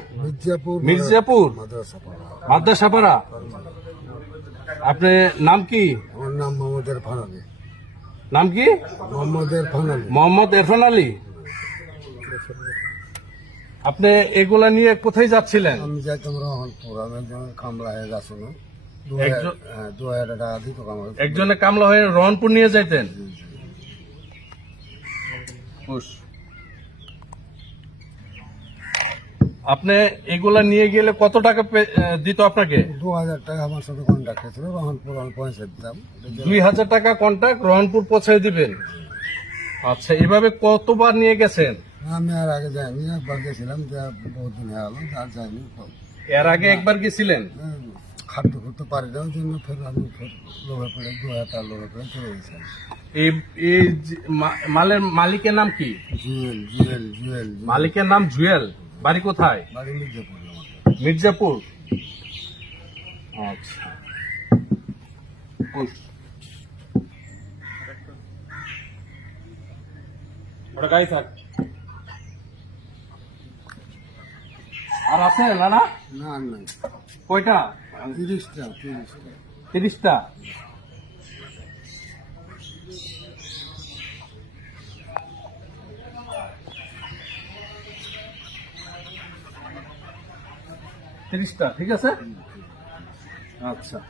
কোথায়? মির্জাপুর মাদ্রাসাপাড়া। আপনার নাম কি? আমার নাম মোহাম্মদ ইরফান আলী। নাম কি? মোহাম্মদ ইরফান আলী। মোহাম্মদ ইরফান আলী। আপনি এগুলা নিয়ে কোথায় যাচ্ছিলেন? আমি যাইতাম রহনপুর। আমি একজন কামলা হয়ে যাচ্ছিল। একজন- 2000 টাকা দিত কামলা। একজনে কামলা হয়ে রহনপুর নিয়ে যাইতেন? খুশ। আপনি এগুলা নিয়ে গেলে কত টাকা দিত আপনাকে? 2000 টাকা আমার সাথে কন্ট্যাক্ট হয়েছিল। রহনপুর আমি পৌঁছে দিতাম। 2000 টাকা কন্ট্রাক্ট, রহনপুর পৌঁছে দিবেন। আচ্ছা, এভাবে কতবার নিয়ে গেছেন? আমি আর আগে যাইনি, একবার গেছিলাম, বহুত দিন হয়ে গেল, আর যাইনি। এর আগে একবার গেছিলেন? খাদ্য করতে পারি না, ওই জন্য ফের আমি লোভে পড়ে 2000 টাকা লোভে পড়ে চলে গেছিলাম। এই মালের মালিকের নাম কি? জুয়েল। মালিকের নাম জুয়েল। বাড়ি কোথায়? বাড়ি মির্জাপুর। মির্জাপুর। আচ্ছা, খুশ। ওটা গাড়ি থাক। আর আছে না? না নাই, কয়টা? 30টা। 30টা। ঠিক আছে। আচ্ছা।